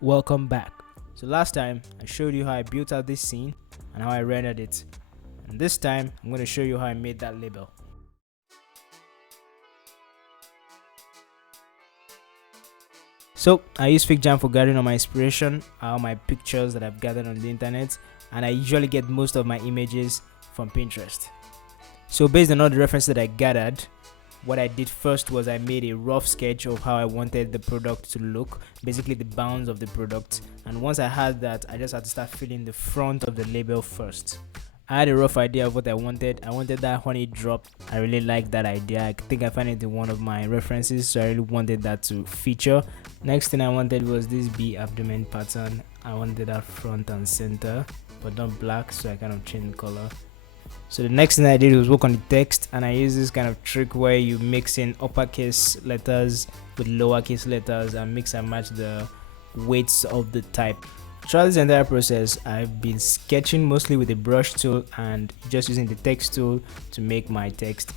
Welcome back. So last time I showed you how I built out this scene and how I rendered it, and this time I'm going to show you how I made that label. So I use FigJam for gathering all my inspiration, all my pictures that I've gathered on the internet, and I usually get most of my images from Pinterest. So based on all the references that I gathered, what I did first was I made a rough sketch of how I wanted the product to look, basically the bounds of the product. And once I had that, I just had to start filling the front of the label first. I had a rough idea of what I wanted. I wanted that honey drop. I really liked that idea. I think I found it in one of my references, so I really wanted that to feature. Next thing I wanted was this bee abdomen pattern. I wanted that front and center, but not black, so I kind of changed the color. So the next thing I did was work on the text, and I used this kind of trick where you mix in uppercase letters with lowercase letters and mix and match the weights of the type. Throughout this entire process, I've been sketching mostly with the brush tool and just using the text tool to make my text.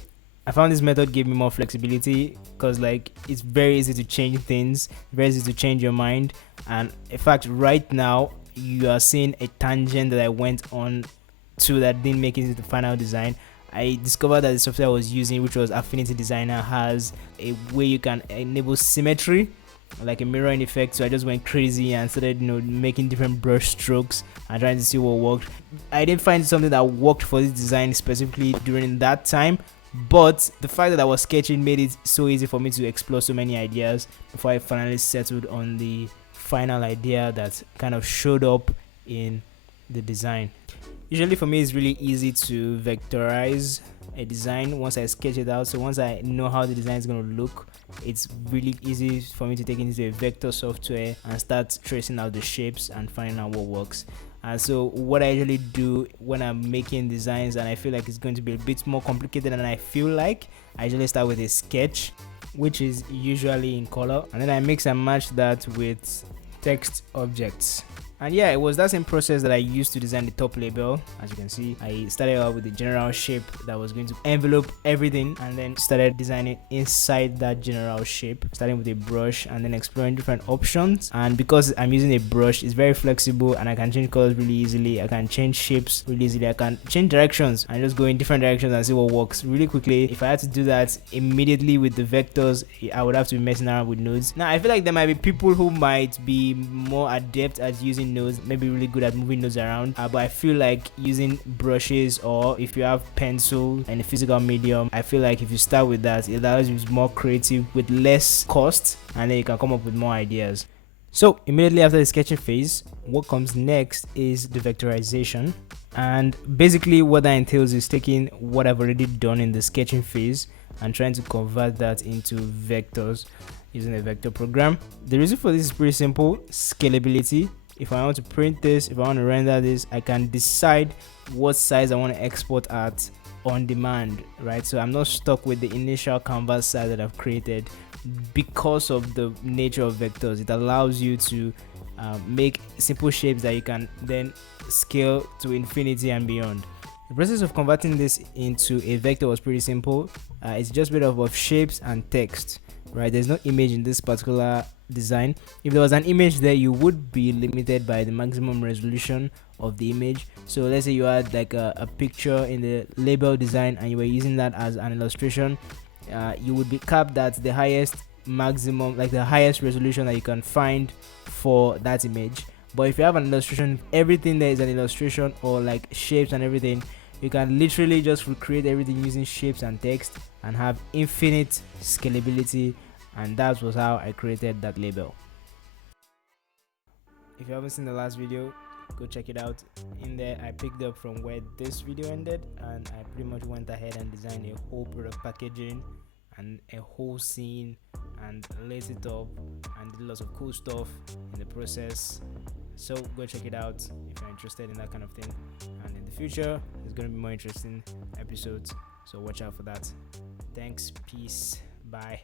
I found this method gave me more flexibility because it's very easy to change things, very easy to change your mind. And in fact, right now you are seeing a tangent that I went on to that didn't make it into the final design. I discovered that the software I was using, which was Affinity Designer, has a way you can enable symmetry, like a mirroring effect. So I just went crazy and started making different brush strokes and trying to see what worked. I didn't find something that worked for this design specifically during that time, but the fact that I was sketching made it so easy for me to explore so many ideas before I finally settled on the final idea that kind of showed up in the design. Usually for me, it's really easy to vectorize a design once I sketch it out. So once I know how the design is going to look, it's really easy for me to take it into a vector software and start tracing out the shapes and finding out what works. And so what I usually do when I'm making designs and I feel like it's going to be a bit more complicated than I feel like, I usually start with a sketch, which is usually in color, and then I mix and match that with text objects. And yeah, it was that same process that I used to design the top label. As you can see, I started out with the general shape that was going to envelope everything, and then started designing inside that general shape, starting with a brush and then exploring different options. And because I'm using a brush, it's very flexible and I can change colors really easily. I can change shapes really easily. I can change directions and just go in different directions and see what works really quickly. If I had to do that immediately with the vectors, I would have to be messing around with nodes. Now, I feel like there might be people who might be more adept at using nodes, maybe really good at moving nodes around, but I feel like using brushes, or if you have pencil and a physical medium, I feel like if you start with that, it allows you to be more creative with less cost, and then you can come up with more ideas. So immediately after the sketching phase, what comes next is the vectorization. And basically what that entails is taking what I've already done in the sketching phase and trying to convert that into vectors using a vector program. The reason for this is pretty simple: scalability. If I want to print this, if I want to render this, I can decide what size I want to export at on demand, right? So I'm not stuck with the initial canvas size that I've created. Because of the nature of vectors, it allows you to make simple shapes that you can then scale to infinity and beyond. The process of converting this into a vector was pretty simple. It's just made up of shapes and text, right? There's no image in this particular design. If there was an image there, you would be limited by the maximum resolution of the image. So let's say you had like a picture in the label design and you were using that as an illustration, you would be capped at the highest maximum, like the highest resolution that you can find for that image. But if you have an illustration, everything there is an illustration, or like shapes and everything, you can literally just recreate everything using shapes and text and have infinite scalability. And that was how I created that label. If you haven't seen the last video, go check it out. In there I picked up from where this video ended, and I pretty much went ahead and designed a whole product packaging and a whole scene and laid it up and did lots of cool stuff in the process. So go check it out if you're interested in that kind of thing, and in the future there's going to be more interesting episodes, so watch out for that. Thanks, peace, bye.